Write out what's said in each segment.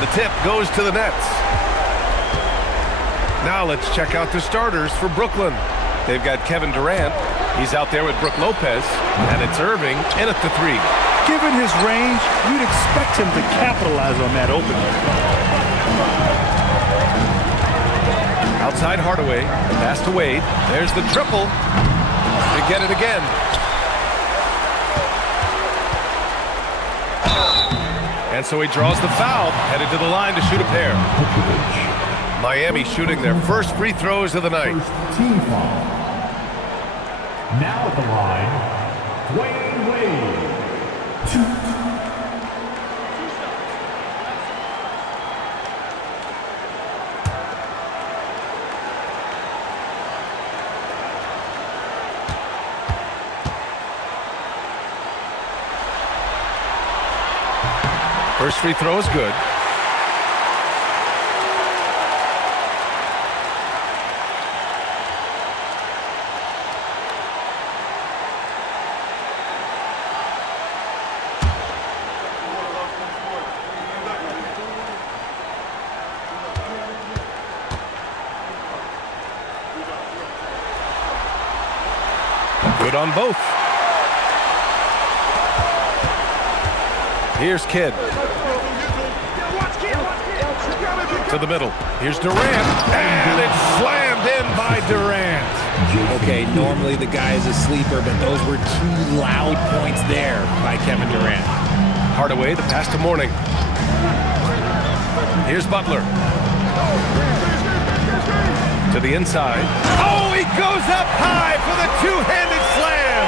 And the tip goes to the nets. Now let's check out the starters for Brooklyn. They've got Kevin Durant. He's out there with Brook Lopez. And it's Irving in at the three. Given his range, you'd expect him to capitalize on that opening. Outside Hardaway. Pass to Wade. There's the triple. To get it again. And so he draws the foul, headed to the line to shoot a pair. Miami shooting their first free throws of the night. Team foul. Now at the line, Dwayne Wade. First free throw is good. Good on both. Here's Kidd. To the middle. Here's Durant. And it's slammed in by Durant. Okay, normally the guy is a sleeper, but those were two loud points there by Kevin Durant. Hardaway, the pass to Mourning. Here's Butler. To the inside. Oh, he goes up high for the two-handed slam.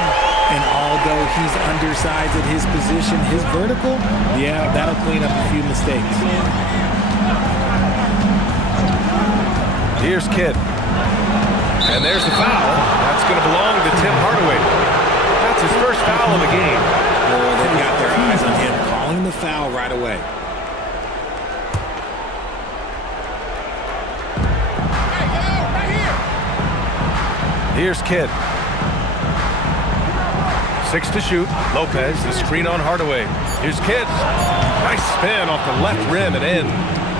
And although he's undersized at his position, his vertical, yeah, that'll clean up a few mistakes. Here's Kidd. And there's the foul. That's going to belong to Tim Hardaway. That's his first foul of the game. Oh, they've got their eyes on him, calling the foul right away. Here's Kidd. 6 to shoot. Lopez, the screen on Hardaway. Here's Kidd. Nice spin off the left rim and in.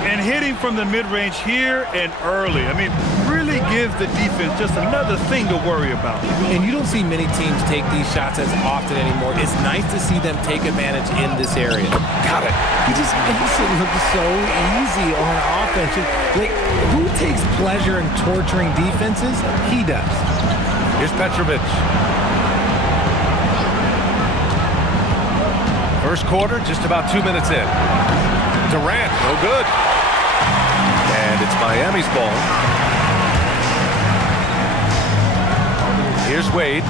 And hitting from the mid-range here and early. I mean, really gives the defense just another thing to worry about. And you don't see many teams take these shots as often anymore. It's nice to see them take advantage in this area. Got it. He just makes it look so easy on offense. Like, who takes pleasure in torturing defenses? He does. Here's Petrovic. First quarter, just about 2 minutes in. Durant, no good. And it's Miami's ball. Here's Wade.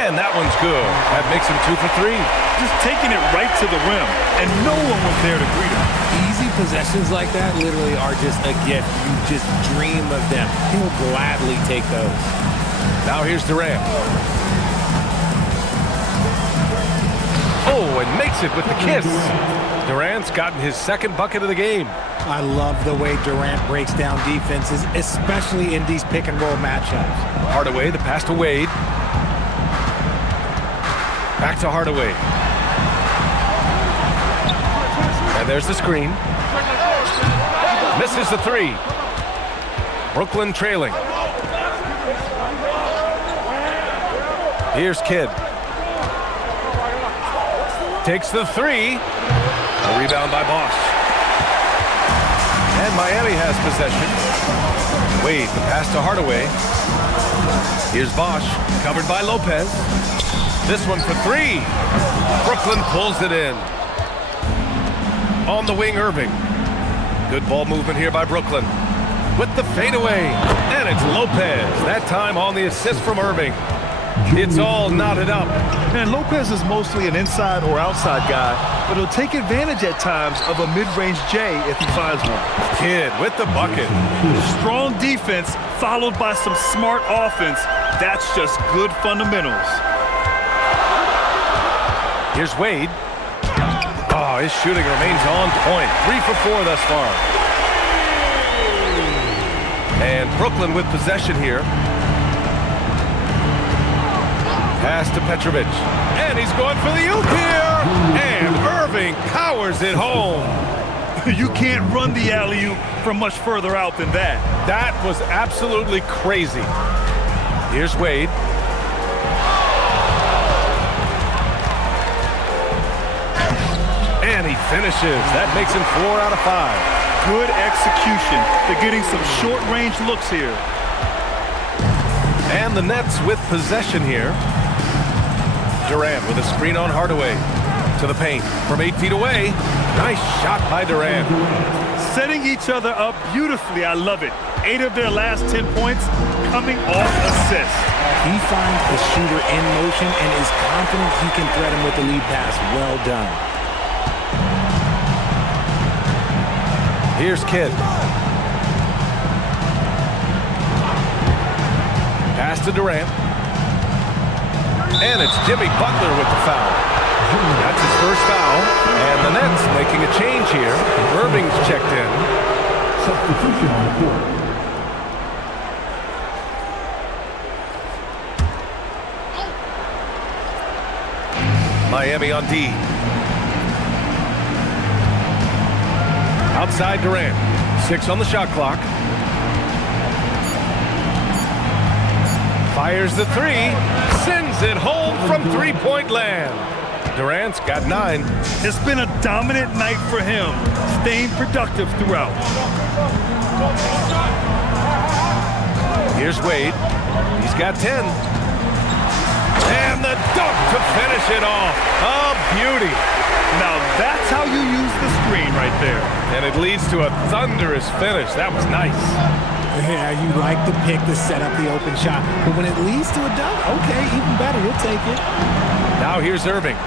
And that one's good. That makes him 2 for 3. Just taking it right to the rim, and no one was there to greet him. Easy possessions like that literally are just a gift. You just dream of them. He'll gladly take those. Now here's Durant. Oh, and makes it with the kiss. Durant's gotten his second bucket of the game. I love the way Durant breaks down defenses, especially in these pick-and-roll matchups. Hardaway, the pass to Wade. Back to Hardaway. And there's the screen. Misses the three. Brooklyn trailing. Here's Kidd. Takes the three. A rebound by Bosch. And Miami has possession. Wade, the pass to Hardaway. Here's Bosch, covered by Lopez. This one for three. Brooklyn pulls it in. On the wing, Irving. Good ball movement here by Brooklyn. With the fadeaway. And it's Lopez. That time on the assist from Irving. It's all knotted up. And Lopez is mostly an inside or outside guy, but he'll take advantage at times of a mid-range J if he finds one. Kidd with the bucket. Strong defense followed by some smart offense. That's just good fundamentals. Here's Wade. Oh, his shooting remains on point. 3 for 4 thus far. And Brooklyn with possession here. Pass to Petrovic. And he's going for the oop here. And Irving powers it home. You can't run the alley-oop from much further out than that. That was absolutely crazy. Here's Wade. And he finishes. That makes him 4 out of 5. Good execution. They're getting some short-range looks here. And the Nets with possession here. Durant with a screen on Hardaway. To the paint from 8 feet away. Nice shot by Durant. Setting each other up beautifully. I love it. 8 of their last 10 points coming off assists. He finds the shooter in motion and is confident he can thread him with the lead pass. Well done. Here's Kidd. Pass to Durant. And it's Jimmy Butler with the foul. That's his first foul. And the Nets making a change here. Irving's checked in. Substitution on the court. Miami on D. Outside Durant. 6 on the shot clock. Fires the 3. Sends it home from three-point land. Durant's got 9. It's been a dominant night for him, staying productive throughout. Here's Wade. He's got 10. And the dunk to finish it off. A beauty. Now that's how you use the screen right there. And it leads to a thunderous finish. That was nice. Yeah, you like the pick to set up the open shot. But when it leads to a dunk, okay, even better. You'll take it. Now here's Irving.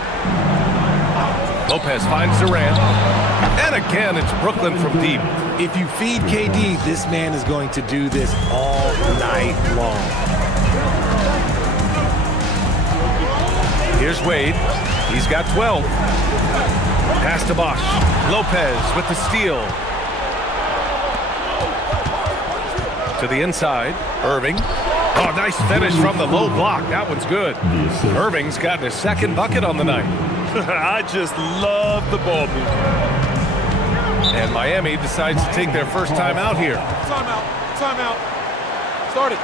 Lopez finds Durant. And again, it's Brooklyn from deep. If you feed KD, this man is going to do this all night long. Here's Wade. He's got 12. Pass to Bosch. Lopez with the steal. To the inside. Irving. Oh, nice finish from the low block. That one's good. Irving's gotten his second bucket on the night. I just love the ball movement. And Miami decides to take their first time out here. Timeout. Timeout. Start it.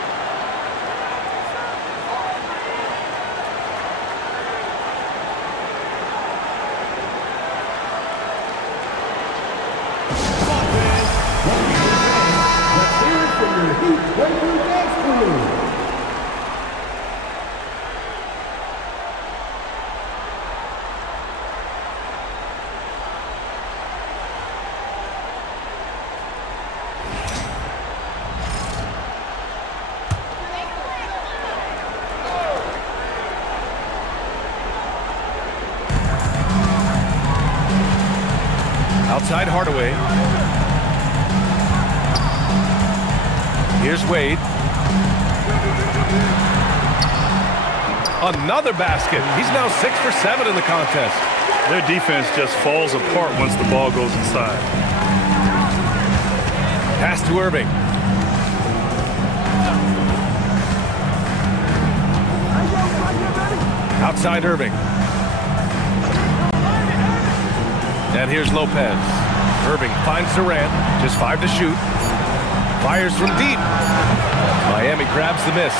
Outside Hardaway. Here's Wade. Another basket. He's now 6 for 7 in the contest. Their defense just falls apart once the ball goes inside. Pass to Irving. Outside Irving. And here's Lopez. Irving finds Durant. Just 5 to shoot. Fires from deep. Miami grabs the miss.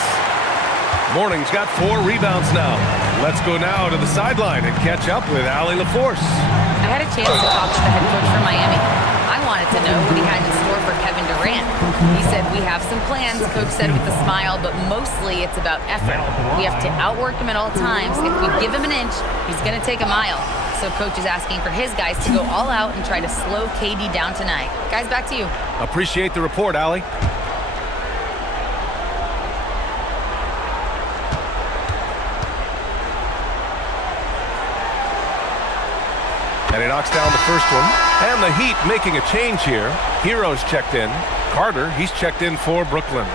Morning's got 4 rebounds now. Let's go now to the sideline and catch up with Allie LaForce. I had a chance to talk to the head coach for Miami. I wanted to know what he had in store for Kevin Durant. He said, we have some plans, Coach said with a smile, but mostly it's about effort. We have to outwork him at all times. If we give him an inch, he's going to take a mile. So Coach is asking for his guys to go all out and try to slow KD down tonight. Guys, back to you. Appreciate the report, Allie. And he knocks down the first one. And the Heat making a change here. Hero's checked in. Carter, he's checked in for Brooklyn.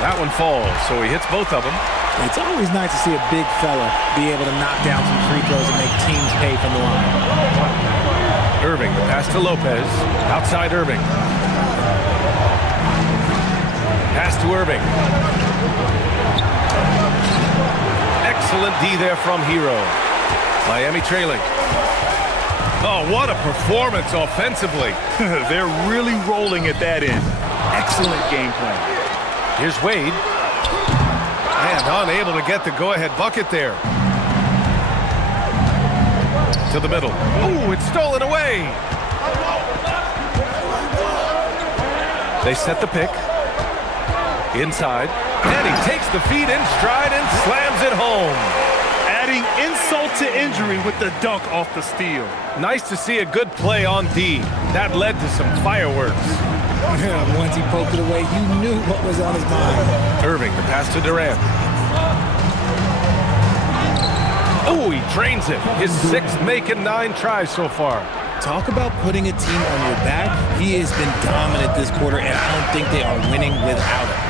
That one falls, so he hits both of them. It's always nice to see a big fella be able to knock down some free throws and make teams pay from the line. Irving, the pass to Lopez. Outside Irving. Pass to Irving. Excellent D there from Hero. Miami trailing. Oh, what a performance offensively. They're really rolling at that end. Excellent game plan. Here's Wade. And unable to get the go-ahead bucket there. To the middle. Ooh, it's stolen away. They set the pick. Inside. And he takes the feed in stride and slams it home. Adding insult to injury with the dunk off the steal. Nice to see a good play on D. That led to some fireworks. Once he poked it away, you knew what was on his mind. Irving, the pass to Durant. Oh, he drains it. His sixth make in 9 tries so far. Talk about putting a team on your back. He has been dominant this quarter, and I don't think they are winning without him.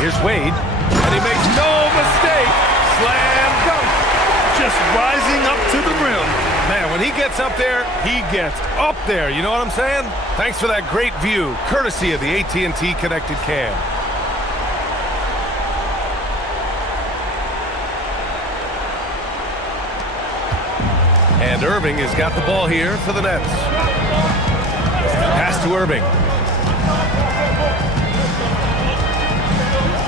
Here's Wade, and he makes no mistake. Slam dunk. Just rising up to the rim. Man, when he gets up there, he gets up there. You know what I'm saying? Thanks for that great view, courtesy of the AT&T Connected Cam. And Irving has got the ball here for the Nets. Pass to Irving.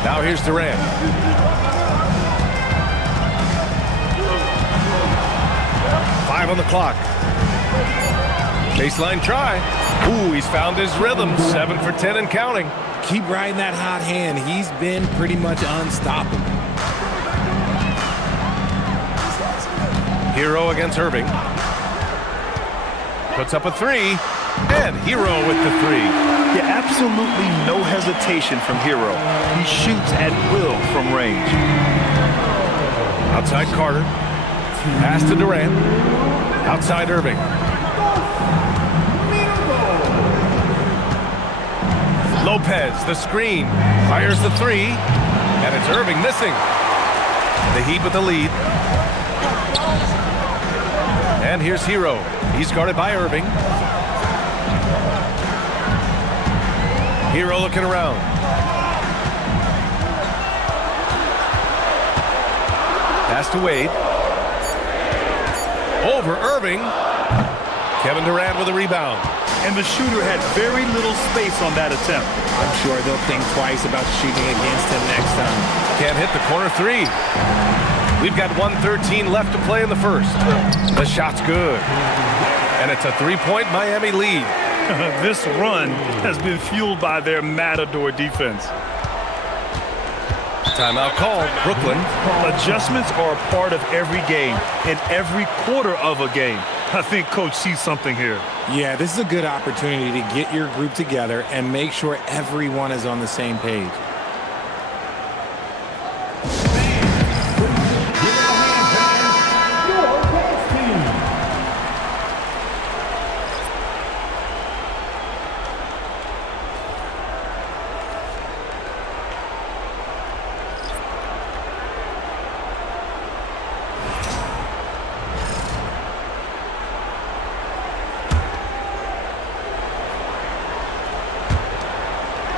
Now here's Durant. Five on the clock. Baseline try. Ooh, he's found his rhythm. 7 for 10 and counting. Keep riding that hot hand. He's been pretty much unstoppable. Hero against Irving. Puts up a 3. And Hero with the 3. Yeah, absolutely no hesitation from Hero. He shoots at will from range. Outside Carter. Pass to Durant. Outside Irving. Lopez, the screen. Fires the 3. And it's Irving missing. The Heat with the lead. And here's Hero. He's guarded by Irving. Hero looking around. Pass to Wade. Over Irving. Kevin Durant with a rebound. And the shooter had very little space on that attempt. I'm sure they'll think twice about shooting against him next time. Can't hit the corner 3. We've got 1:13 left to play in the first. The shot's good. And it's a 3-point Miami lead. This run has been fueled by their matador defense. Timeout called. Brooklyn. Adjustments are a part of every game, in every quarter of a game. I think Coach sees something here. Yeah, this is a good opportunity to get your group together and make sure everyone is on the same page.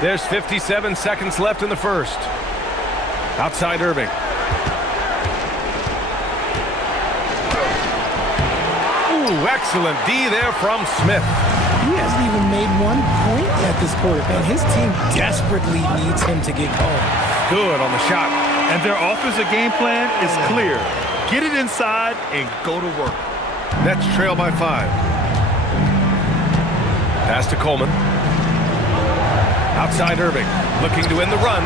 There's 57 seconds left in the first. Outside Irving. Ooh, excellent D there from Smith. He hasn't even made 1 point yet this quarter, and his team desperately needs him to get going. Good on the shot. And their offensive game plan is clear. Get it inside and go to work. Nets trail by 5. Pass to Coleman. Outside Irving, looking to end the run.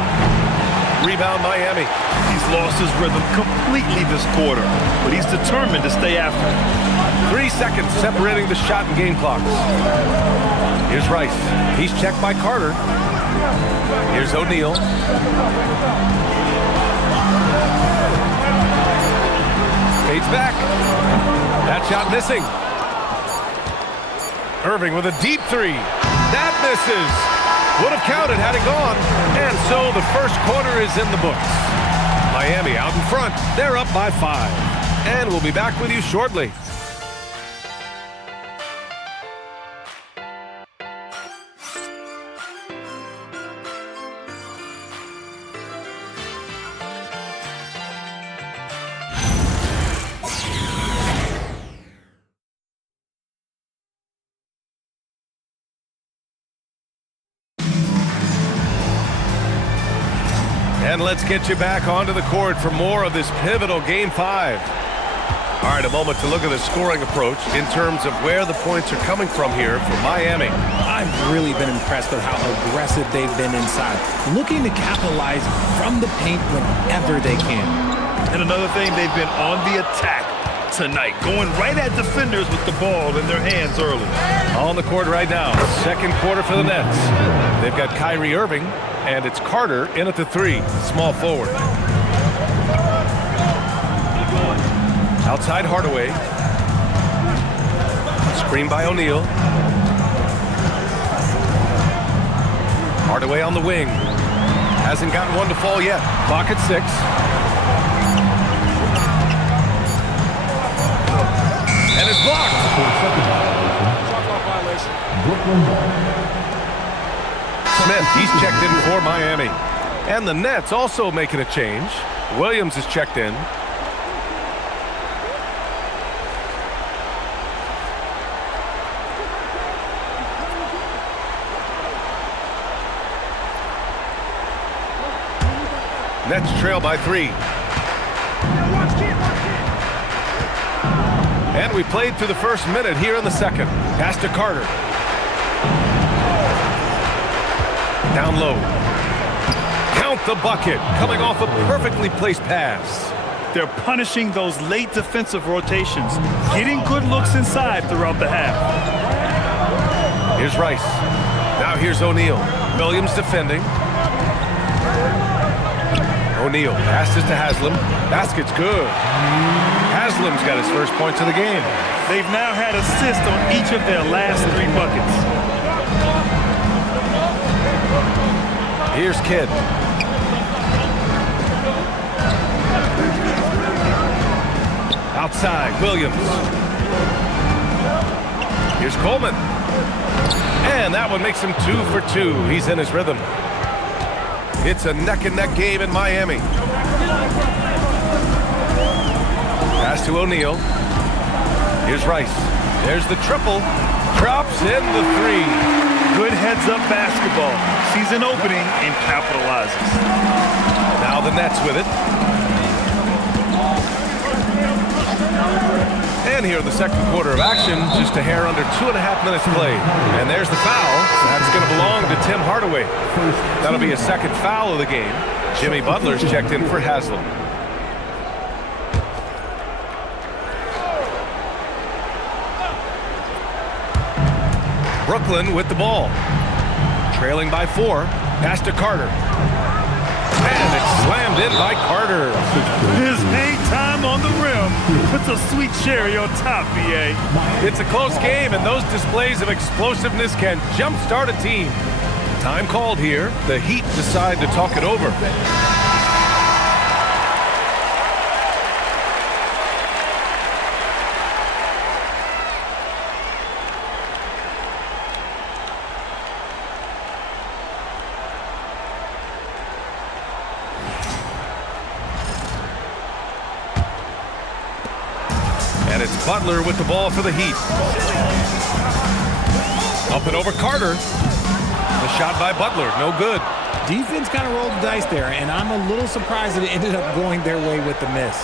Rebound Miami. He's lost his rhythm completely this quarter, but he's determined to stay after it. 3 seconds separating the shot and game clocks. Here's Rice. He's checked by Carter. Here's O'Neal. Fades back. That shot missing. Irving with a deep 3. That misses. Would have counted had it gone. And so the first quarter is in the books. Miami out in front. They're up by 5. And we'll be back with you shortly. And let's get you back onto the court for more of this pivotal Game 5. All right, a moment to look at the scoring approach in terms of where the points are coming from here for Miami. I've really been impressed with how aggressive they've been inside, looking to capitalize from the paint whenever they can. And another thing, they've been on the attack tonight, going right at defenders with the ball in their hands early. On the court right now, second quarter for the Nets. They've got Kyrie Irving, and it's Carter in at the 3, small forward. Outside Hardaway. Screen by O'Neal. Hardaway on the wing. Hasn't gotten one to fall yet. Clock at 6. And it's blocked. Shot clock violation. Smith, he's checked in for Miami. And the Nets also making a change. Williams is checked in. Nets trail by 3. And we played through the first minute here in the second. Pass to Carter. Down low. Count the bucket. Coming off a perfectly placed pass. They're punishing those late defensive rotations, getting good looks inside throughout the half. Here's Rice. Now here's O'Neal. Williams defending. O'Neal passes to Haslam. Basket's good. Haslam's got his first points of the game. They've now had assists on each of their last 3 buckets. Here's Kidd. Outside, Williams. Here's Coleman. And that one makes him 2 for 2. He's in his rhythm. It's a neck-and-neck game in Miami. Pass to O'Neal. Here's Rice. There's the triple. Drops in the 3. Good heads-up basketball. Sees an opening and capitalizes. Now the Nets with it. And here in the second quarter of action, just a hair under 2.5 minutes played. And there's the foul. That's going to belong to Tim Hardaway. That'll be a second foul of the game. Jimmy Butler's checked in for Haslam. Brooklyn with the ball. Trailing by 4. Pass to Carter. And it's slammed in by Carter. His hang time on the rim puts a sweet cherry on top, B.A. It's a close game, and those displays of explosiveness can jumpstart a team. Time called here. The Heat decide to talk it over. And it's Butler with the ball for the Heat. Up and over Carter. The shot by Butler, no good. Defense kind of rolled the dice there, and I'm a little surprised that it ended up going their way with the miss.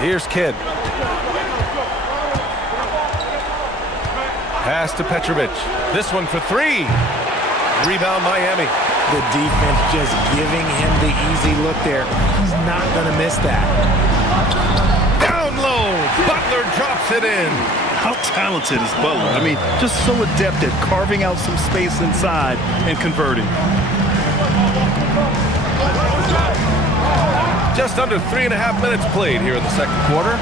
Here's Kidd. Pass to Petrovic. This one for 3. Rebound Miami. The defense just giving him the easy look there. He's not going to miss that. Down low. Butler drops it in. How talented is Butler? I mean, just so adept at carving out some space inside and converting. Just under 3.5 minutes played here in the second quarter.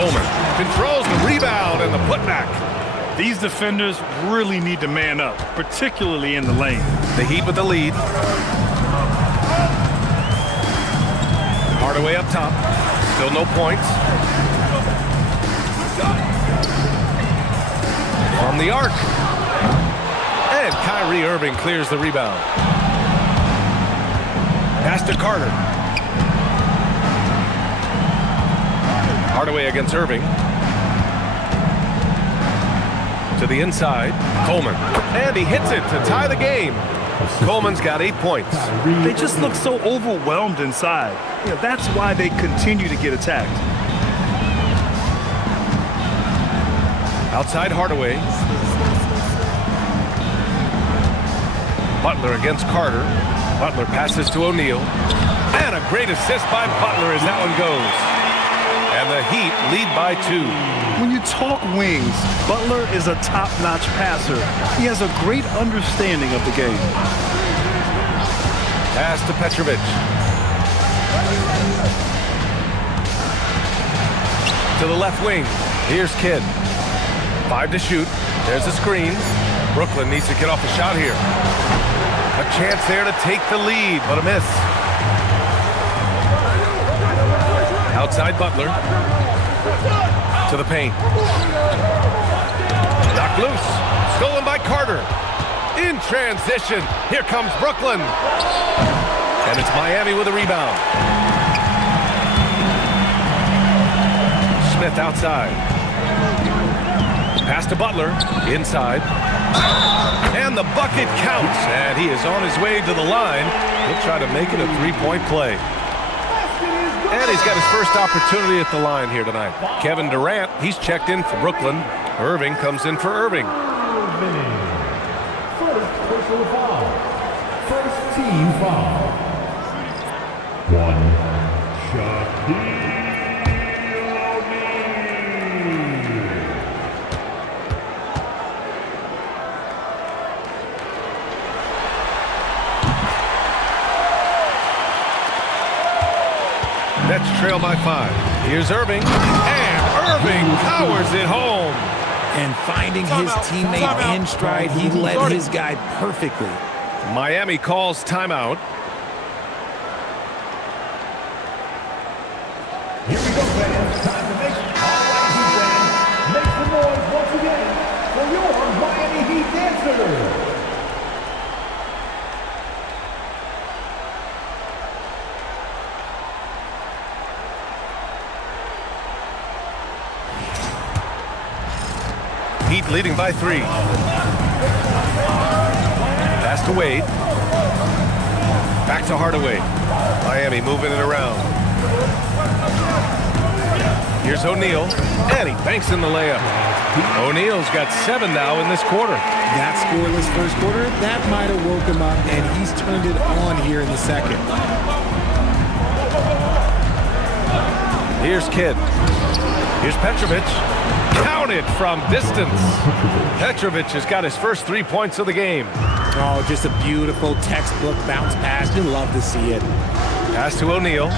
Coleman controls the rebound and the putback. These defenders really need to man up, particularly in the lane. The Heat with the lead. Hardaway up top. Still no points. From the arc. And Kyrie Irving clears the rebound. Pass to Carter. Hardaway against Irving. To the inside. Coleman. And he hits it to tie the game. Coleman's got 8 points. They just look so overwhelmed inside. You know, that's why they continue to get attacked. Outside Hardaway. Butler against Carter. Butler passes to O'Neal. And a great assist by Butler as that one goes. And the Heat lead by 2. When you talk wings, Butler is a top-notch passer. He has a great understanding of the game. Pass to Petrovic. To the left wing. Here's Kidd. 5 to shoot. There's a screen. Brooklyn needs to get off a shot here. A chance there to take the lead, but a miss. Outside Butler. To the paint. Knocked loose. Stolen by Carter. In transition. Here comes Brooklyn. And it's Miami with a rebound. Smith outside. Pass to Butler. Inside. And the bucket counts. And he is on his way to the line. He'll try to make it a three-point play. And he's got his first opportunity at the line here tonight. Kevin Durant, he's checked in for Brooklyn. Irving comes in for Irving. First personal foul. First team foul. One shot. Nets trail by 5. Here's Irving. And Irving powers it home. And finding his teammate in stride, he led his guy perfectly. Miami calls timeout. Here we go, fans. Time to make all Heat fans. Make some noise once again for your Miami Heat dancers. Heat leading by 3. Pass to Wade. Back to Hardaway. Miami moving it around. Here's O'Neal. And he banks in the layup. O'Neal's got 7 now in this quarter. That scoreless first quarter, that might have woke him up, and he's turned it on here in the second. Here's Kidd. Here's Petrovic. Counted from distance. Petrovic has got his first 3 points of the game. Oh, just a beautiful textbook bounce pass. You love to see it. Pass to O'Neal.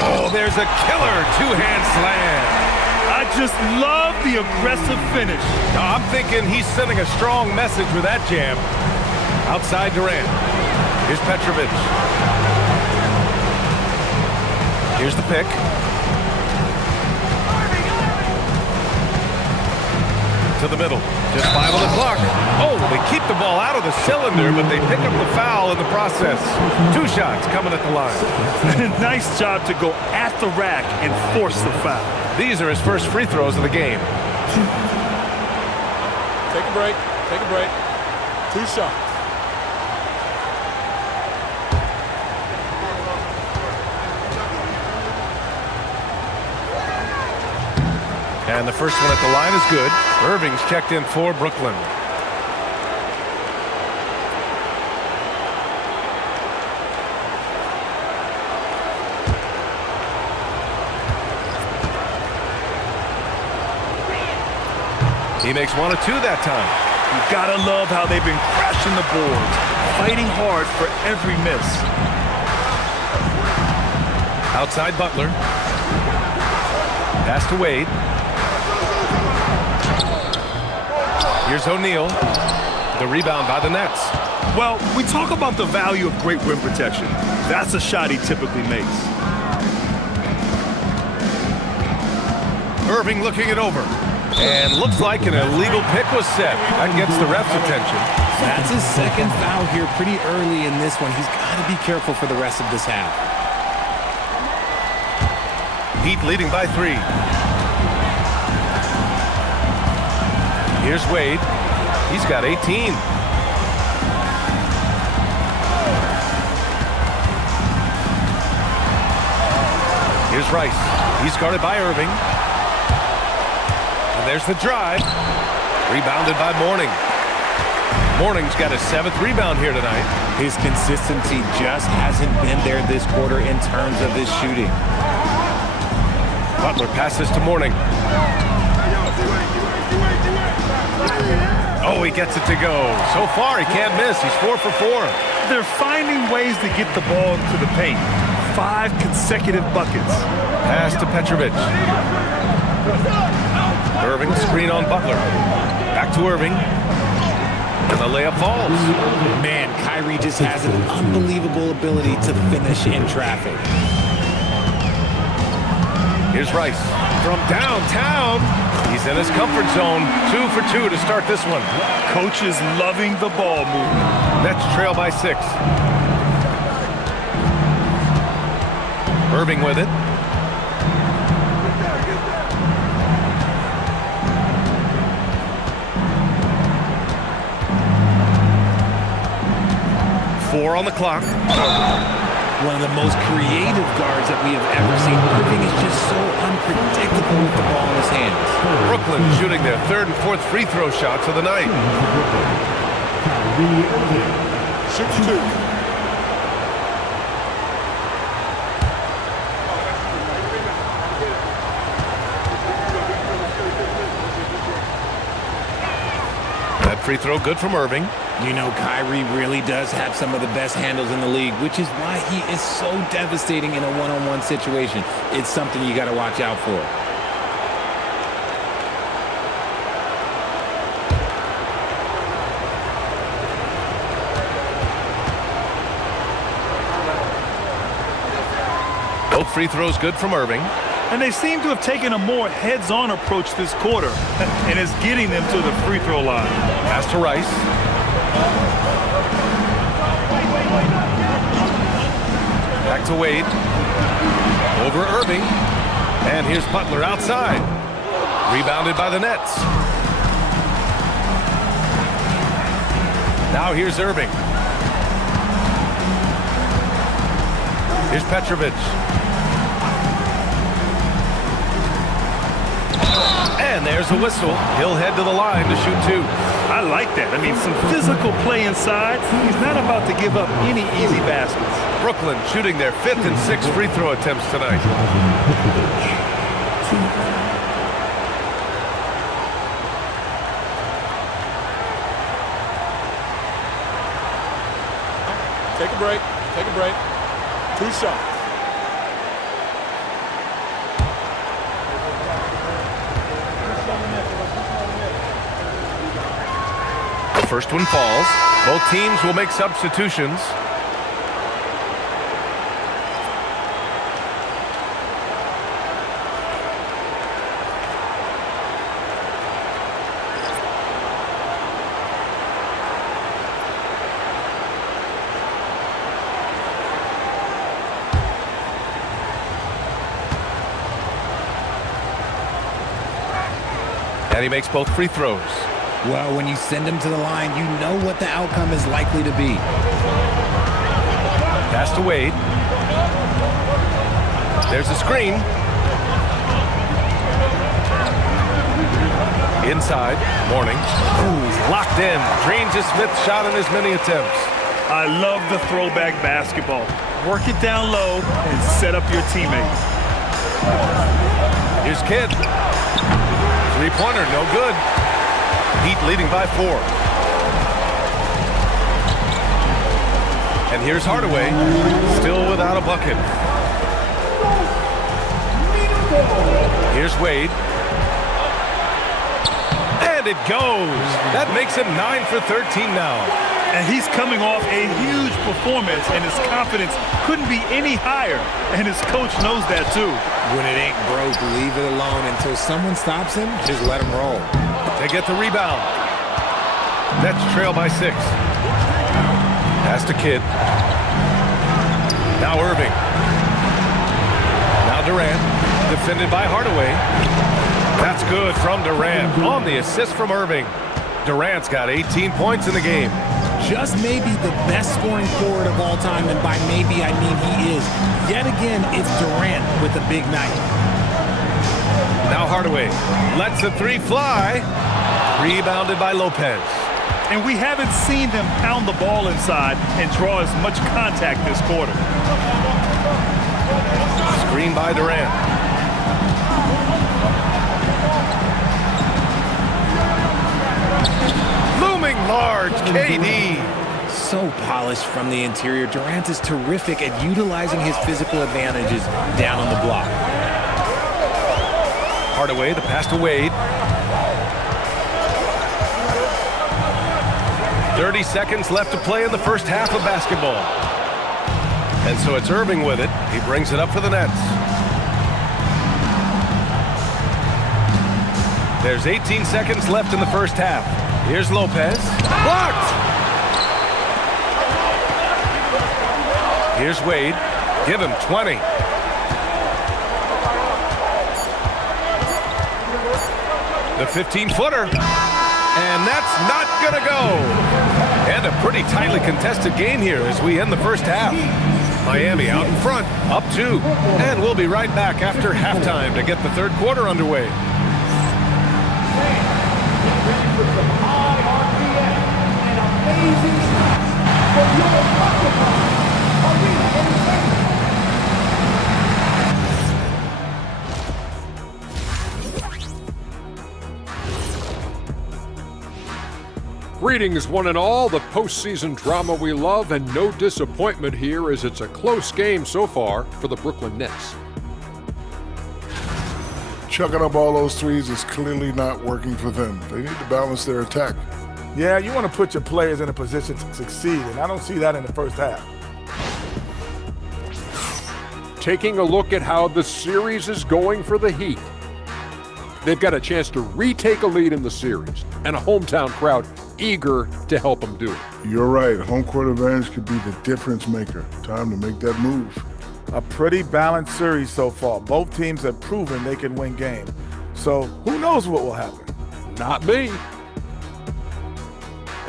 Oh, there's a killer two-hand slam. I just love the aggressive finish. I'm thinking he's sending a strong message with that jam. Outside Durant. Here's Petrovic. Here's the pick. To the middle. Just 5 on the clock. Oh, they keep the ball out of the cylinder, but they pick up the foul in the process. 2 shots coming at the line. Nice job to go at the rack and force the foul. These are his first free throws of the game. Take a break. Take a break. 2 shots. And the first one at the line is good. Irving's checked in for Brooklyn. He makes 1 of 2 that time. You gotta love how they've been crashing the boards, fighting hard for every miss. Outside Butler. Pass to Wade. Here's O'Neal. The rebound by the Nets. Well, we talk about the value of great rim protection. That's a shot he typically makes. Irving looking it over. And looks like an illegal pick was set. That gets the ref's attention. That's his second foul here pretty early in this one. He's got to be careful for the rest of this half. Heat leading by 3. Here's Wade. He's got 18. Here's Rice. He's guarded by Irving. And there's the drive. Rebounded by Mourning. Mourning's got his 7th rebound here tonight. His consistency just hasn't been there this quarter in terms of his shooting. Butler passes to Mourning. Oh, he gets it to go. So far, he can't miss. He's 4 for 4. They're finding ways to get the ball into the paint. 5 consecutive buckets. Pass to Petrovic. Irving screen on Butler. Back to Irving. And the layup falls. Man, Kyrie just has an unbelievable ability to finish in traffic. Here's Rice from downtown. He's in his comfort zone. 2 for 2 to start this one. Coach is loving the ball movement. Nets trail by 6. Irving with it. Four on the clock. One of the most creative guards that we have ever seen. Irving is just so unpredictable with the ball in his hands. Brooklyn shooting their 3rd and 4th free throw shots of the night. Shoots 2. That free throw good from Irving. You know, Kyrie really does have some of the best handles in the league, which is why he is so devastating in a one-on-one situation. It's something you got to watch out for. Both free throws good from Irving. And they seem to have taken a more heads-on approach this quarter, and it's getting them to the free throw line. Pass to Rice. Back to Wade. Over Irving. And here's Butler outside. Rebounded by the Nets. Now here's Irving. Here's Petrovic. And there's a whistle. He'll head to the line to shoot 2. I like that. I mean, some physical play inside. He's not about to give up any easy baskets. Brooklyn shooting their 5th and 6th free throw attempts tonight. Take a break. Take a break. 2 shots. The first one falls. Both teams will make substitutions. And he makes both free throws. Well, when you send him to the line, you know what the outcome is likely to be. Pass to Wade. There's a screen. Inside, Mourning. Ooh, he's locked in. Drains his 5th shot in as many attempts. I love the throwback basketball. Work it down low and set up your teammates. Here's Kidd. Three-pointer, no good. Heat leading by 4. And here's Hardaway, still without a bucket. Here's Wade. And it goes. That makes him 9 for 13 now. And he's coming off a huge performance, and his confidence couldn't be any higher. And his coach knows that too. When it ain't broke, leave it alone until someone stops him. Just let him roll. They get the rebound. Nets trail by 6. Pass to Kidd. Now Irving. Now Durant. Defended by Hardaway. That's good from Durant on the assist from Irving. Durant's got 18 points in the game. Just maybe the best scoring forward of all time, and by maybe I mean he is. Yet again, it's Durant with a big night. Now Hardaway lets the 3 fly. Rebounded by Lopez. And we haven't seen them pound the ball inside and draw as much contact this quarter. Screen by Durant. Looming large, KD. So polished from the interior. Durant is terrific at utilizing his physical advantages down on the block. Hardaway, the pass to Wade. 30 seconds left to play in the first half of basketball. And so it's Irving with it. He brings it up for the Nets. There's 18 seconds left in the first half. Here's Lopez. Blocked! Here's Wade. Give him 20. The 15-footer. And that's not going to go. And a pretty tightly contested game here as we end the first half. Miami out in front, up 2. And we'll be right back after halftime to get the third quarter underway. Amazing shots from your Occupy Arena Entertainment. Greetings, one and all. The postseason drama we love, and no disappointment here as it's a close game so far for the Brooklyn Nets. Chucking up all those threes is clearly not working for them. They need to balance their attack. Yeah, you want to put your players in a position to succeed, and I don't see that in the first half. Taking a look at how the series is going for the Heat. They've got a chance to retake a lead in the series, and a hometown crowd eager to help them do it. You're right. Home court advantage could be the difference maker. Time to make that move. A pretty balanced series so far. Both teams have proven they can win games. So who knows what will happen? Not me.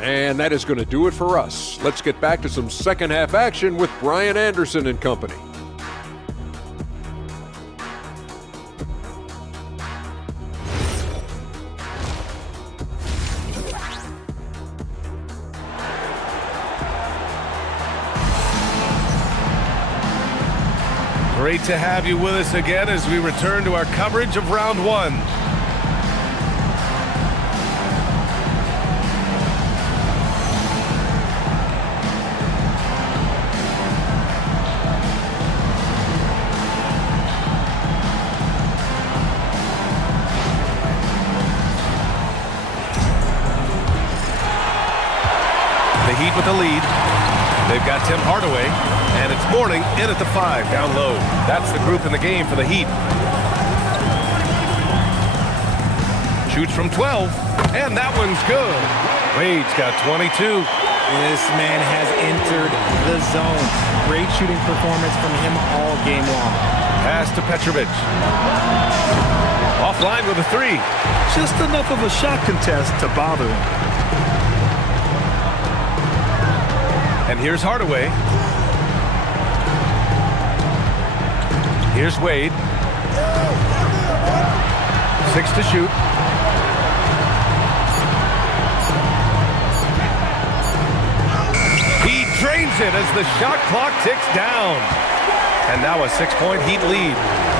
And that is going to do it for us. Let's get back to some second half action with Brian Anderson and company. Great to have you with us again as we return to our coverage of round 1. The Heat with the lead. They've got Tim Hardaway, and it's Mourning in at the 5, down low. That's the group in the game for the Heat. Shoots from 12, and that one's good. Wade's got 22. This man has entered the zone. Great shooting performance from him all game long. Pass to Petrovic. Offline with a 3. Just enough of a shot contest to bother him. And here's Hardaway. Here's Wade. 6 to shoot. He drains it as the shot clock ticks down. And now a 6-point Heat lead.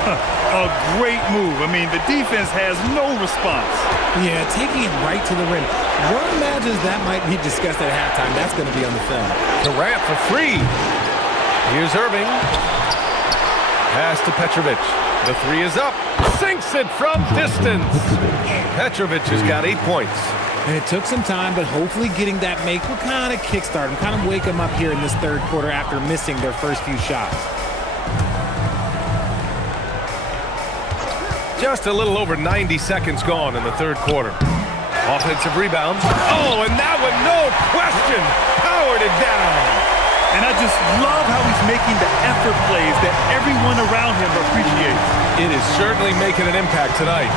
A great move. I mean, the defense has no response. Yeah, taking it right to the rim. One imagines that might be discussed at halftime. That's going to be on the film. Durant for 3. Here's Irving. Pass to Petrovic. The three is up. Sinks it from distance. Petrovic has got 8 points. And it took some time, but hopefully getting that make will kind of kickstart them, kind of wake them up here in this third quarter after missing their first few shots. Just a little over 90 seconds gone in the third quarter. Offensive rebound. Oh, and that one, no question, powered it down. And I just love how he's making the effort plays that everyone around him appreciates. It is certainly making an impact tonight.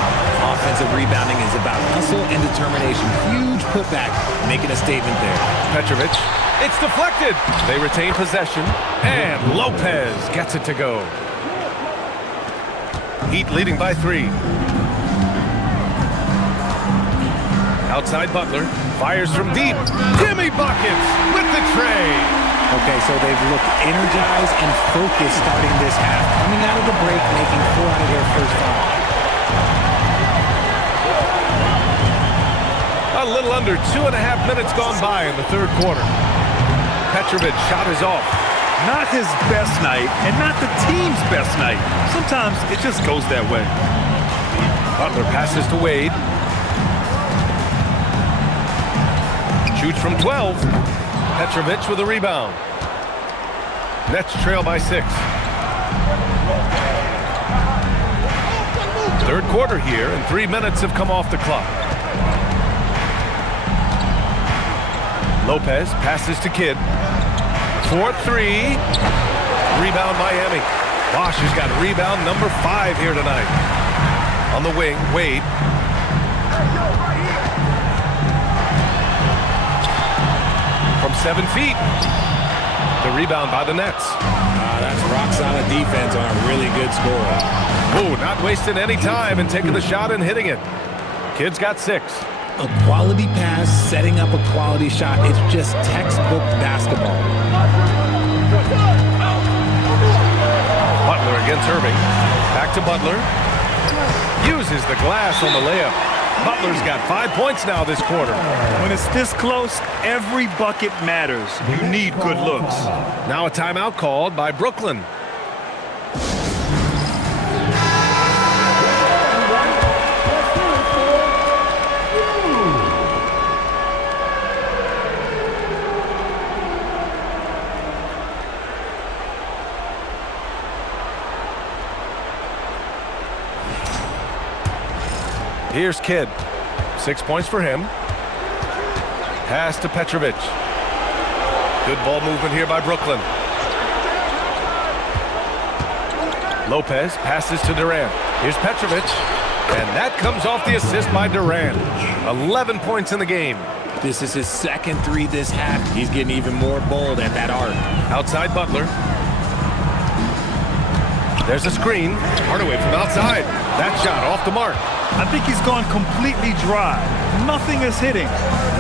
Offensive rebounding is about hustle and determination. Huge putback, making a statement there. Petrovic, it's deflected. They retain possession, and Lopez gets it to go. Heat leading by 3. Outside Butler, fires from deep. Jimmy buckets with the tray. Okay, so they've looked energized and focused starting this half. Coming out of the break, making 4 out of their first 5. A little under 2.5 minutes gone by in the third quarter. Petrovic shot is off. Not his best night, and not the team's best night. Sometimes it just goes that way. Butler passes to Wade. Shoots from 12. Petrovic with a rebound. Nets trail by 6. Third quarter here, and 3 minutes have come off the clock. Lopez passes to Kidd. 4-3. Rebound Miami. Bosch has got rebound number 5 here tonight. On the wing, Wade. From 7 feet. The rebound by the Nets. That's rock-solid defense on a really good score. Oh, not wasting any time and taking the shot and hitting it. Kid's got 6. A quality pass, setting up a quality shot. It's just textbook basketball. Butler against Irving. Back to Butler. Uses the glass on the layup. Butler's got 5 points now this quarter. When it's this close, every bucket matters. You need good looks. Now a timeout called by Brooklyn. Here's Kidd. 6 points for him. Pass to Petrovic. Good ball movement here by Brooklyn. Lopez passes to Durant. Here's Petrovic. And that comes off the assist by Durant. 11 points in the game. This is his second 3 this half. He's getting even more bold at that arc. Outside Butler. There's a screen. Hardaway from outside. That shot off the mark. I think he's gone completely dry. Nothing is hitting.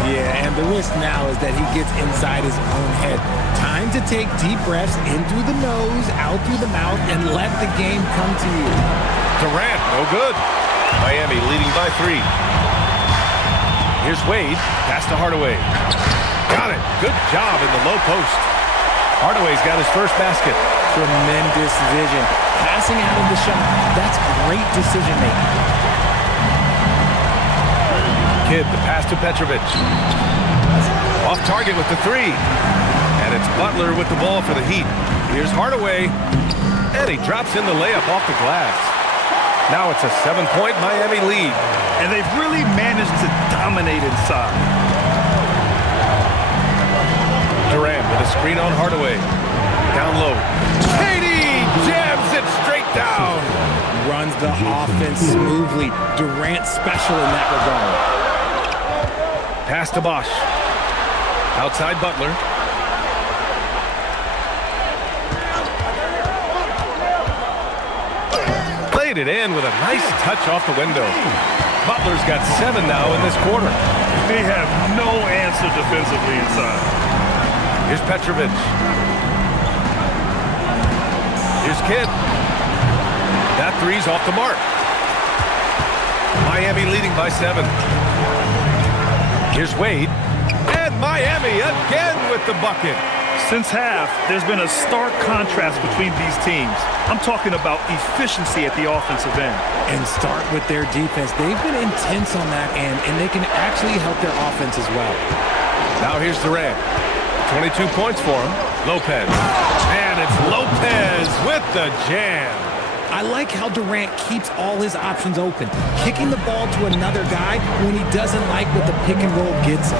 Yeah, and the risk now is that he gets inside his own head. Time to take deep breaths in through the nose, out through the mouth, and let the game come to you. Durant, no good. Miami leading by 3. Here's Wade. Pass to Hardaway. Got it. Good job in the low post. Hardaway's got his first basket. Tremendous vision. Passing out of the shot. That's great decision making. Kidd, the pass to Petrovic. Off target with the 3. And it's Butler with the ball for the Heat. Here's Hardaway. And he drops in the layup off the glass. Now it's a 7-point Miami lead. And they've really managed to dominate inside. Durant with a screen on Hardaway. Down low. Katie jams it straight down. Runs the offense smoothly. Durant special in that regard. Pass to Bosch. Outside Butler. Played it in with a nice touch off the window. Butler's got 7 now in this quarter. They have no answer defensively inside. Here's Petrovic. Here's Kidd. That 3's off the mark. Miami leading by 7. Here's Wade. And Miami again with the bucket. Since half, there's been a stark contrast between these teams. I'm talking about efficiency at the offensive end. And start with their defense. They've been intense on that end, and they can actually help their offense as well. Now here's Durant. 22 points for him. Lopez. And it's Lopez with the jam. I like how Durant keeps all his options open, kicking the ball to another guy when he doesn't like what the pick and roll gets him.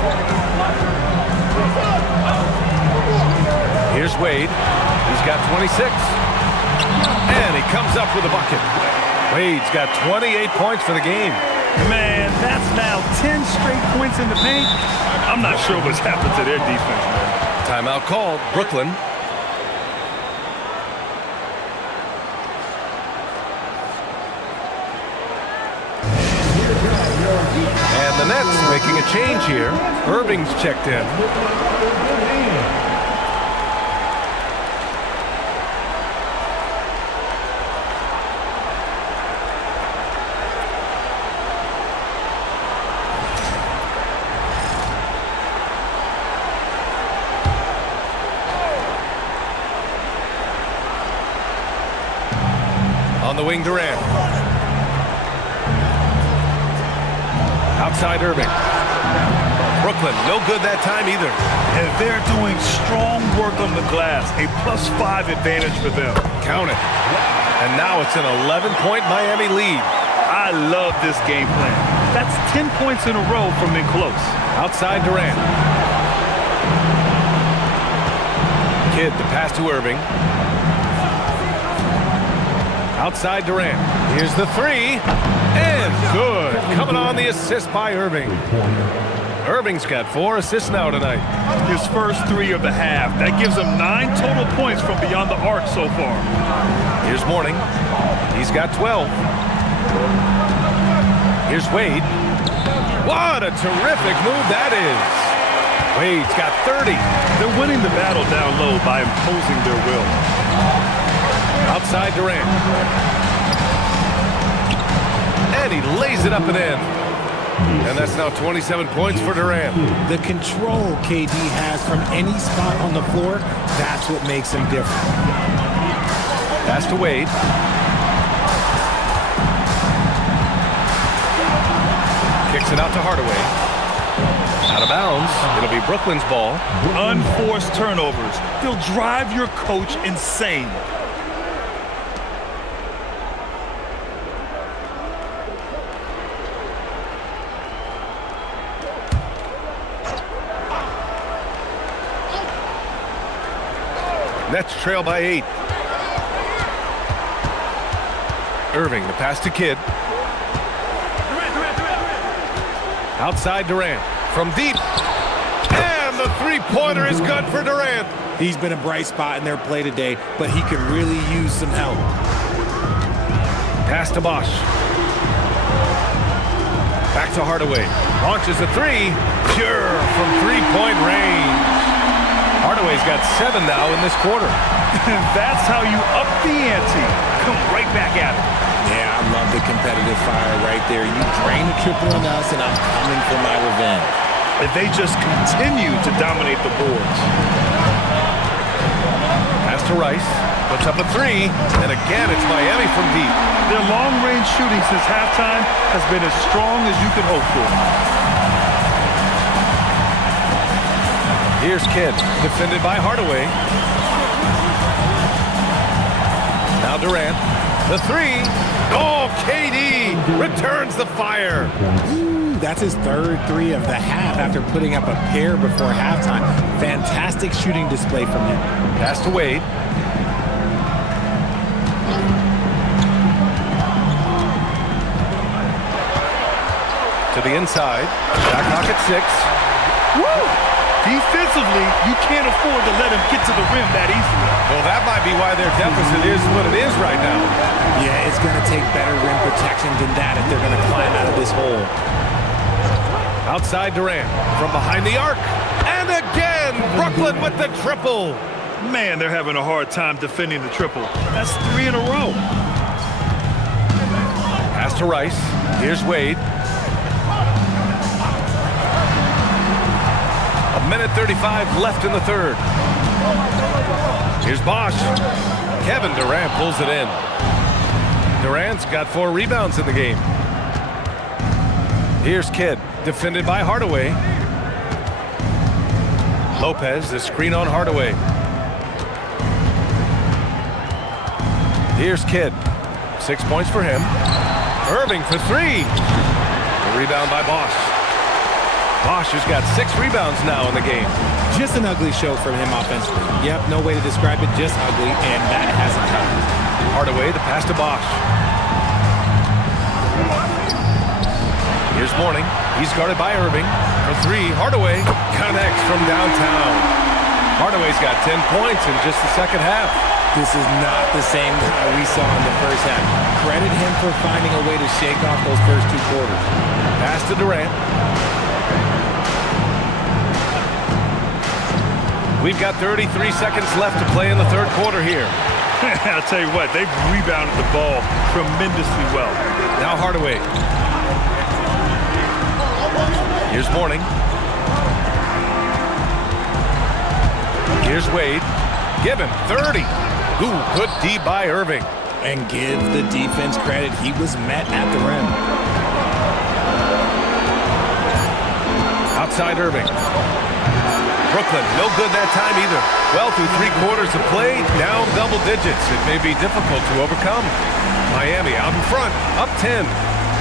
Here's Wade. He's got 26. And he comes up with a bucket. Wade's got 28 points for the game. Man, that's now 10 straight points in the paint. I'm not sure what's happened to their defense, man. Timeout called. Brooklyn. And the Nets making a change here. Irving's checked in. On the wing, Durant. Outside Irving. Brooklyn, no good that time either. And they're doing strong work on the glass. A +5 advantage for them. Count it. And now it's an 11-point Miami lead. I love this game plan. That's 10 points in a row from in close. Outside Durant. Kidd, the pass to Irving. Outside Durant. Here's the three. And good. Coming on the assist by Irving. Irving's got 4 assists now tonight. His first 3 of the half. That gives him 9 total points from beyond the arc so far. Here's Mourning. He's got 12. Here's Wade. What a terrific move that is. Wade's got 30. They're winning the battle down low by imposing their will. Outside Durant. And he lays it up and in. And that's now 27 points for Durant. The control KD has from any spot on the floor, that's what makes him different. Pass to Wade. Kicks it out to Hardaway. Out of bounds. It'll be Brooklyn's ball. Unforced turnovers. They'll drive your coach insane. Nets trail by 8. Irving, the pass to Kidd. Outside Durant. From deep. And the three-pointer is good for Durant. He's been a bright spot in their play today, but he could really use some help. Pass to Bosch. Back to Hardaway. Launches a three. Pure from three-point range. Hardaway's got 7 now in this quarter. That's how you up the ante. Come right back at it. Yeah, I love the competitive fire right there. You drain the triple on us, and I'm coming for my revenge. If they just continue to dominate the boards. Pass to Rice. Puts up a three. And again, it's Miami from deep. Their long-range shooting since halftime has been as strong as you can hope for. Here's Kidd, defended by Hardaway. Now Durant, the three. Oh, KD returns the fire. Ooh, that's his third 3 of the half after putting up a pair before halftime. Fantastic shooting display from him. Pass to Wade. To the inside. Shot clock at 6. Woo! Defensively, you can't afford to let him get to the rim that easily. Well, that might be why their deficit is what it is right now. Yeah, it's going to take better rim protection than that if they're going to climb out of this hole. Outside Durant, from behind the arc. And again, Brooklyn with the triple. Man, they're having a hard time defending the triple. That's 3 in a row. Pass to Rice. Here's Wade. 1:35 left in the third. Here's Bosch. Kevin Durant pulls it in. Durant's got 4 rebounds in the game. Here's Kidd, defended by Hardaway. Lopez, the screen on Hardaway. Here's Kidd. 6 points for him. Irving for 3. The rebound by Bosch. Bosch has got 6 rebounds now in the game. Just an ugly show from him offensively. Yep, no way to describe it, just ugly, and that hasn't happened. Hardaway, the pass to Bosch. Here's Mourning. He's guarded by Irving. For 3, Hardaway connects from downtown. Hardaway's got 10 points in just the second half. This is not the same guy we saw in the first half. Credit him for finding a way to shake off those first 2 quarters. Pass to Durant. We've got 33 seconds left to play in the third quarter here. I'll tell you what, they've rebounded the ball tremendously well. Now Hardaway. Here's Mourning. Here's Wade. Give him 30. Ooh, good D by Irving. And give the defense credit. He was met at the rim. Outside Irving. Brooklyn, no good that time either. Well, through 3 quarters of play, down double digits. It may be difficult to overcome. Miami out in front, up 10.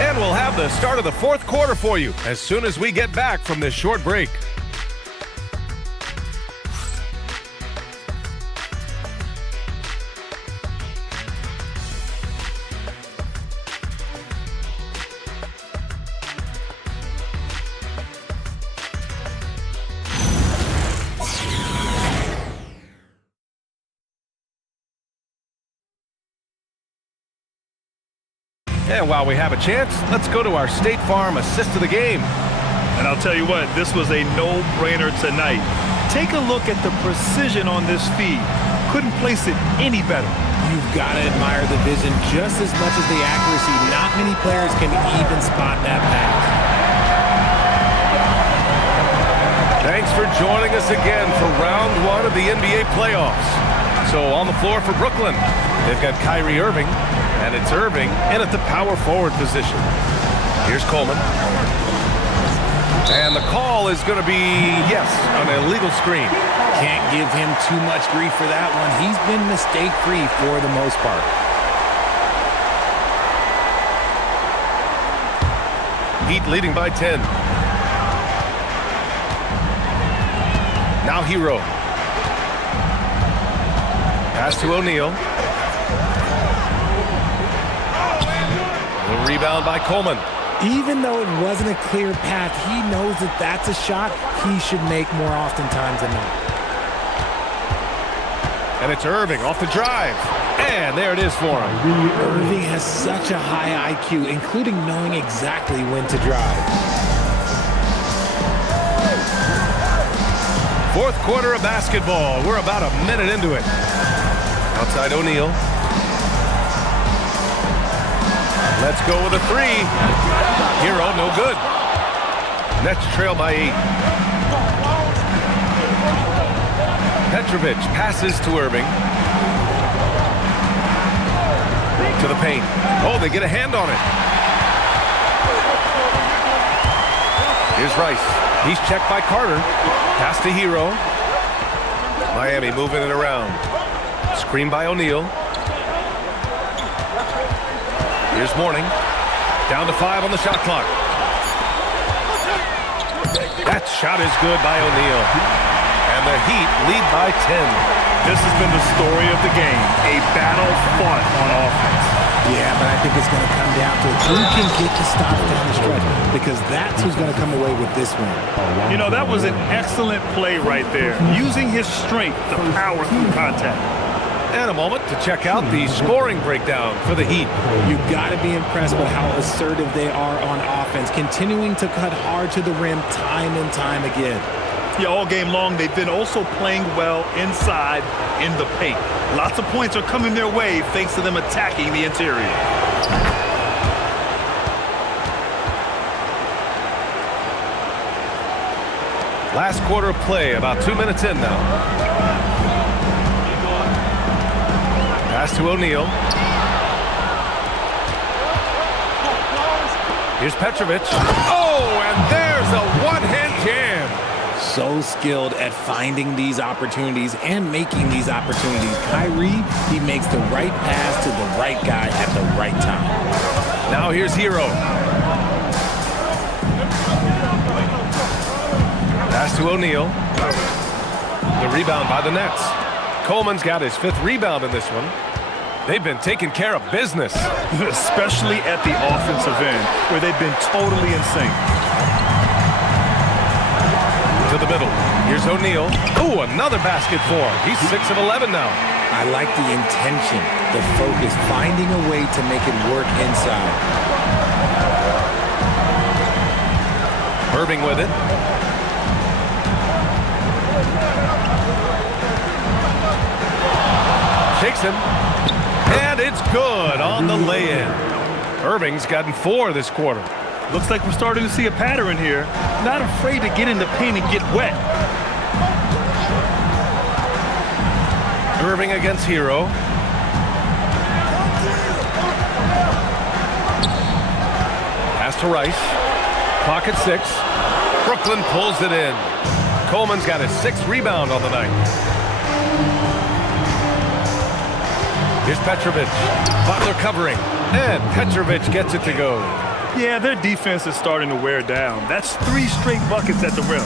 And we'll have the start of the fourth quarter for you as soon as we get back from this short break. And while we have a chance, let's go to our State Farm assist of the game. And I'll tell you what, this was a no-brainer tonight. Take a look at the precision on this feed. Couldn't place it any better. You've got to admire the vision just as much as the accuracy. Not many players can even spot that pass. Thanks for joining us again for round 1 of the NBA playoffs. So on the floor for Brooklyn, they've got Kyrie Irving, and it's Irving in at the power forward position. Here's Coleman. And the call is going to be, yes, an illegal screen. Can't give him too much grief for that one. He's been mistake-free for the most part. Heat leading by 10. Now Hero. Pass to O'Neal. The rebound by Coleman. Even though it wasn't a clear path, he knows that that's a shot he should make more oftentimes than not. And it's Irving off the drive. And there it is for him. Irving has such a high IQ, including knowing exactly when to drive. Fourth quarter of basketball. We're about a minute into it. Outside O'Neal. Let's go with a 3. Hero, no good. Nets trail by 8. Petrovic passes to Irving. To the paint. Oh, they get a hand on it. Here's Rice. He's checked by Carter. Pass to Hero. Miami moving it around. Screen by O'Neal. Here's Mourning. Down to 5 on the shot clock. That shot is good by O'Neal. And the Heat lead by 10. This has been the story of the game. A battle fought on offense. Yeah, but I think it's going to come down to who can get the stop down the stretch, because that's who's going to come away with this one. You know, that was an excellent play right there. Using his strength to power through contact. And a moment to check out the scoring breakdown for the Heat. You've got to be impressed with how assertive they are on offense, continuing to cut hard to the rim time and time again. Yeah, all game long, they've been also playing well inside in the paint. Lots of points are coming their way thanks to them attacking the interior. Last quarter of play, about 2 minutes in now. Pass to O'Neal. Here's Petrovic. Oh, and there's a one-hand jam. So skilled at finding these opportunities and making these opportunities. Kyrie, he makes the right pass to the right guy at the right time. Now here's Hero. Pass to O'Neal. The rebound by the Nets. Coleman's got his 5th rebound in this one. They've been taking care of business. Especially at the offensive end, where they've been totally in sync. To the middle. Here's O'Neal. Ooh, another basket for him. He's 6 of 11 now. I like the intention, the focus, finding a way to make it work inside. Irving with it. Shakes him. And it's good on the lay-in. Irving's gotten 4 this quarter. Looks like we're starting to see a pattern here. Not afraid to get in the paint and get wet. Irving against Hero. Pass to Rice. Clock at 6. Brooklyn pulls it in. Coleman's got his 6th rebound on the night. Here's Petrovic. Butler covering. And Petrovic gets it to go. Yeah, their defense is starting to wear down. That's 3 straight buckets at the rim.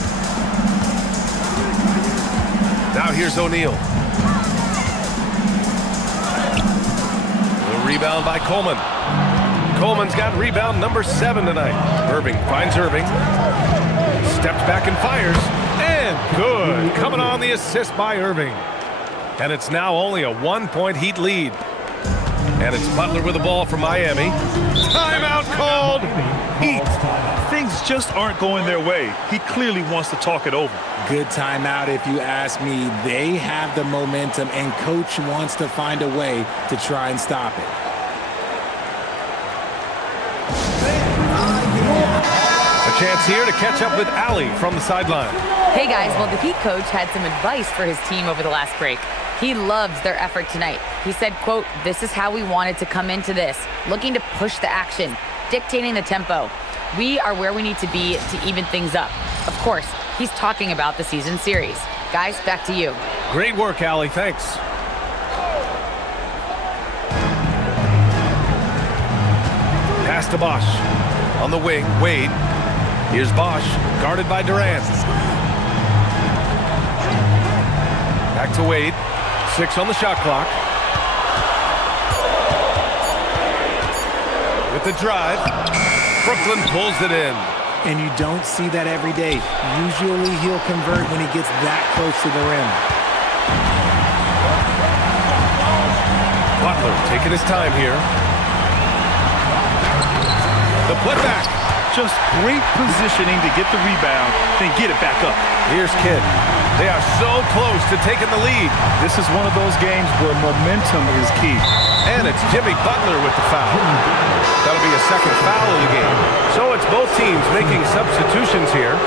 Now here's O'Neal. The rebound by Coleman. Coleman's got rebound number 7 tonight. Irving finds Irving. Steps back and fires. And good. Coming on the assist by Irving. And it's now only a 1-point Heat lead. And it's Butler with the ball from Miami. Timeout called. Heat. Things just aren't going their way. He clearly wants to talk it over. Good timeout if you ask me. They have the momentum, and coach wants to find a way to try and stop it. A chance here to catch up with Allie from the sideline. Hey guys, well the Heat coach had some advice for his team over the last break. He loves their effort tonight. He said, quote, "This is how we wanted to come into this, looking to push the action, dictating the tempo. We are where we need to be to even things up." Of course, he's talking about the season series. Guys, back to you. Great work, Allie. Thanks. Pass to Bosch. On the wing, Wade. Here's Bosch, guarded by Durant. Back to Wade. 6 on the shot clock. With the drive, Brooklyn pulls it in. And you don't see that every day. Usually he'll convert when he gets that close to the rim. Butler taking his time here. The putback. Just great positioning to get the rebound, then get it back up. Here's Kidd. They are so close to taking the lead. This is one of those games where momentum is key. And it's Jimmy Butler with the foul. That'll be a second foul of the game. So it's both teams making substitutions here.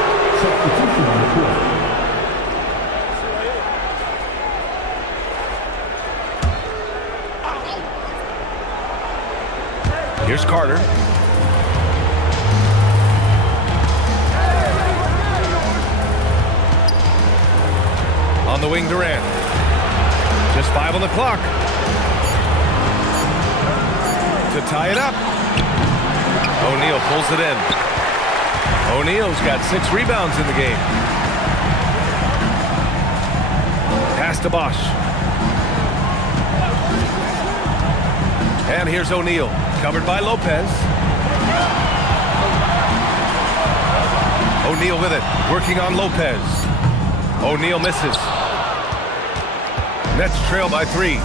Here's Carter. On the wing, Durant. Just 5 on the clock. To tie it up. O'Neal pulls it in. O'Neal's got 6 rebounds in the game. Pass to Bosch. And here's O'Neal, covered by Lopez. O'Neal with it, working on Lopez. O'Neal misses. Nets trail by 3.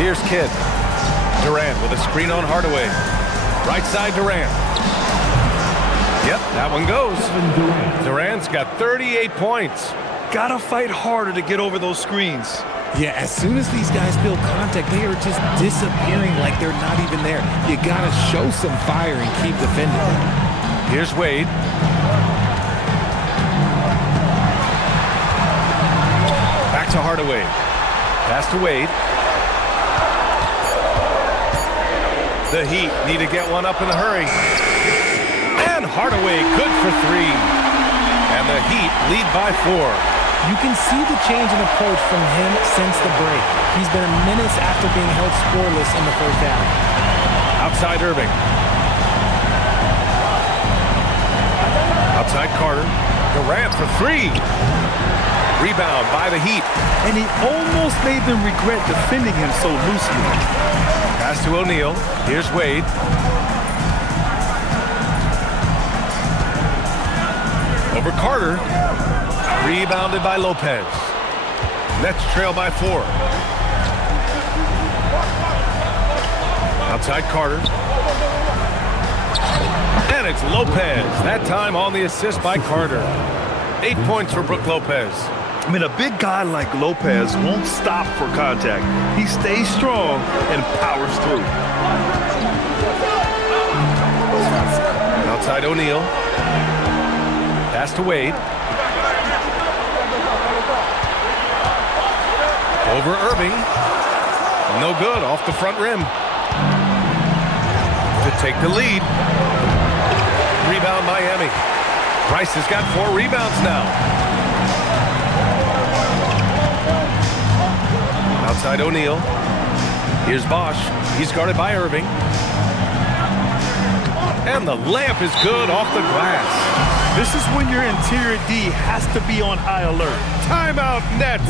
Here's Kidd. Durant with a screen on Hardaway. Right side, Durant. Yep, that one goes. Durant's got 38 points. Gotta fight harder to get over those screens. Yeah, as soon as these guys feel contact, they are just disappearing like they're not even there. You gotta show some fire and keep defending. Here's Wade. Back to Hardaway. Pass to Wade. The Heat need to get one up in a hurry. And Hardaway good for 3. And the Heat lead by 4. You can see the change in approach from him since the break. He's been minutes after being held scoreless in the first half. Outside Irving. Outside Carter. Durant for 3. Rebound by the Heat. And he almost made them regret defending him so loosely. Pass to O'Neal. Here's Wade. Over Carter. Rebounded by Lopez. Nets trail by 4. Outside Carter. And it's Lopez. That time on the assist by Carter. 8 points for Brook Lopez. I mean, a big guy like Lopez won't stop for contact. He stays strong and powers through. Outside O'Neal. Pass to Wade. Over Irving. No good, off the front rim. To take the lead. Rebound Miami. Rice has got 4 rebounds now. Outside O'Neal. Here's Bosch. He's guarded by Irving. And the layup is good off the glass. This is when your interior D has to be on high alert. Timeout Nets.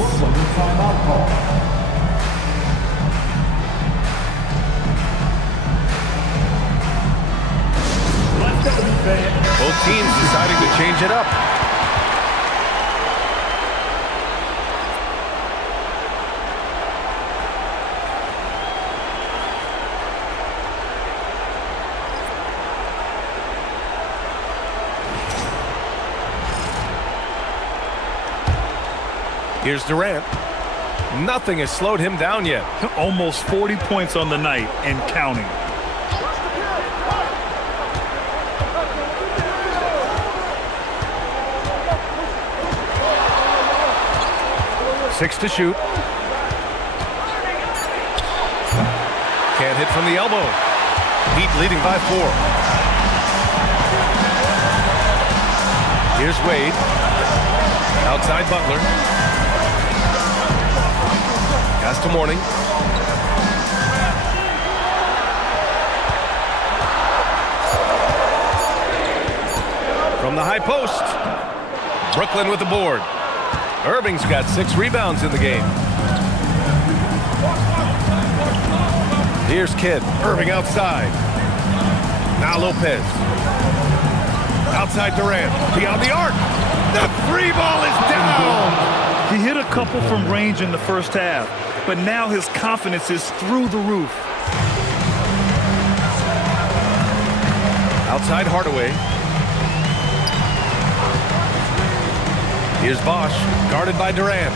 Timeout call. Both teams deciding to change it up. Here's Durant. Nothing has slowed him down yet. Almost 40 points on the night and counting. Six to shoot. Can't hit from the elbow. Heat leading by 4. Here's Wade. Outside Butler. Pass to Morning. From the high post. Brooklyn with the board. Irving's got 6 rebounds in the game. Here's Kidd. Irving outside. Now Lopez. Outside Durant. Beyond the arc. The 3 ball is down. He hit a couple from range in the first half, but now his confidence is through the roof. Outside Hardaway. Here's Bosch, guarded by Durant.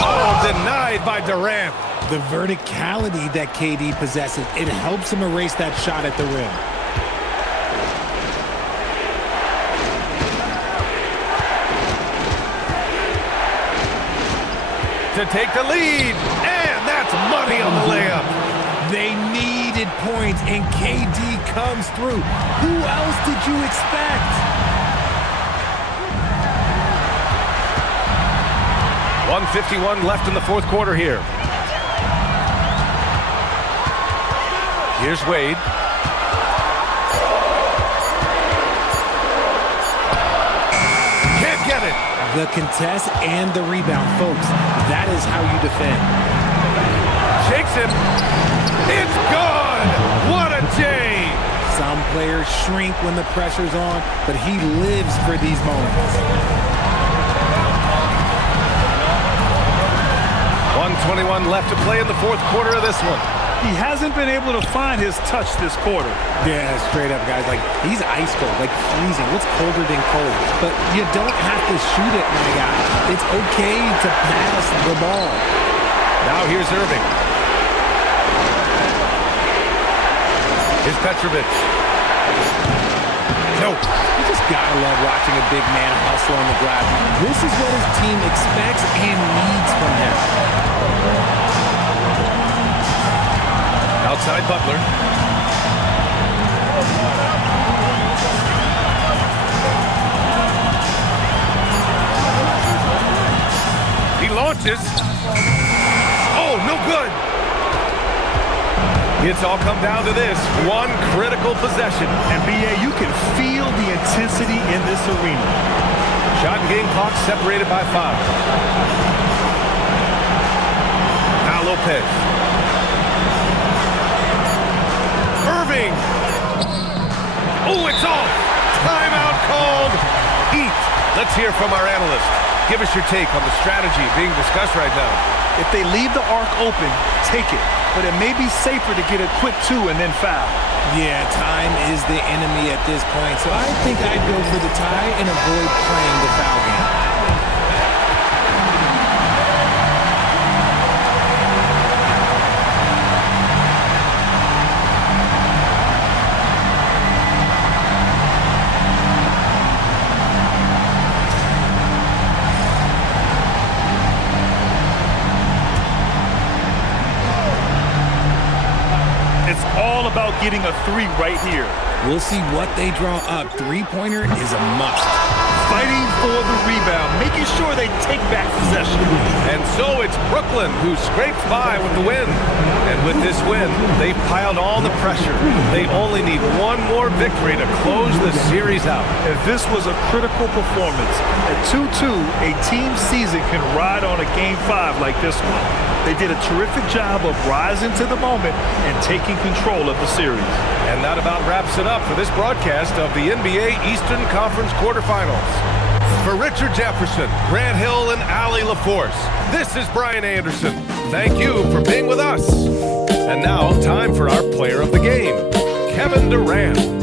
Oh, denied by Durant. The verticality that KD possesses, it helps him erase that shot at the rim. To take the lead, and that's money on the layup. They needed points, and KD comes through. Who else did you expect? 1:51 left in the fourth quarter here. Here's Wade. Can't get it. The contest and the rebound, folks. That is how you defend. Shakes him. It's gone. What a J. Some players shrink when the pressure's on, but he lives for these moments. 1:21 left to play in the fourth quarter of this one. He hasn't been able to find his touch this quarter. Yeah, straight up, guys. Like, he's ice cold, like freezing. What's colder than cold? But you don't have to shoot it, my guy. It's okay to pass the ball. Now here's Irving. Here's Petrovic. Nope. You just gotta love watching a big man hustle on the glass. This is what his team expects and needs from him. Outside Butler. He launches. Oh, no good. It's all come down to this one critical possession. And B.A., you can feel the intensity in this arena. Shot and game clock separated by 5. Now Lopez. Irving. Oh, it's off. Timeout called. Heat. Let's hear from our analyst. Give us your take on the strategy being discussed right now. If they leave the arc open, take it. But it may be safer to get a quick 2 and then foul. Yeah, time is the enemy at this point, so I think I'd go for the tie and avoid playing the foul game. It's all about getting a 3 right here. We'll see what they draw up. Three-pointer is a must. Fighting for the rebound, making sure they take back possession. And so it's Brooklyn who scrapes by with the win. And with this win, they've piled all the pressure. They only need one more victory to close the series out. If this was a critical performance, at 2-2, a team season can ride on a Game 5 like this one. They did a terrific job of rising to the moment and taking control of the series. And that about wraps it up for this broadcast of the NBA Eastern Conference quarterfinals. For Richard Jefferson, Grant Hill, and Allie LaForce, this is Brian Anderson. Thank you for being with us. And now, time for our player of the game, Kevin Durant.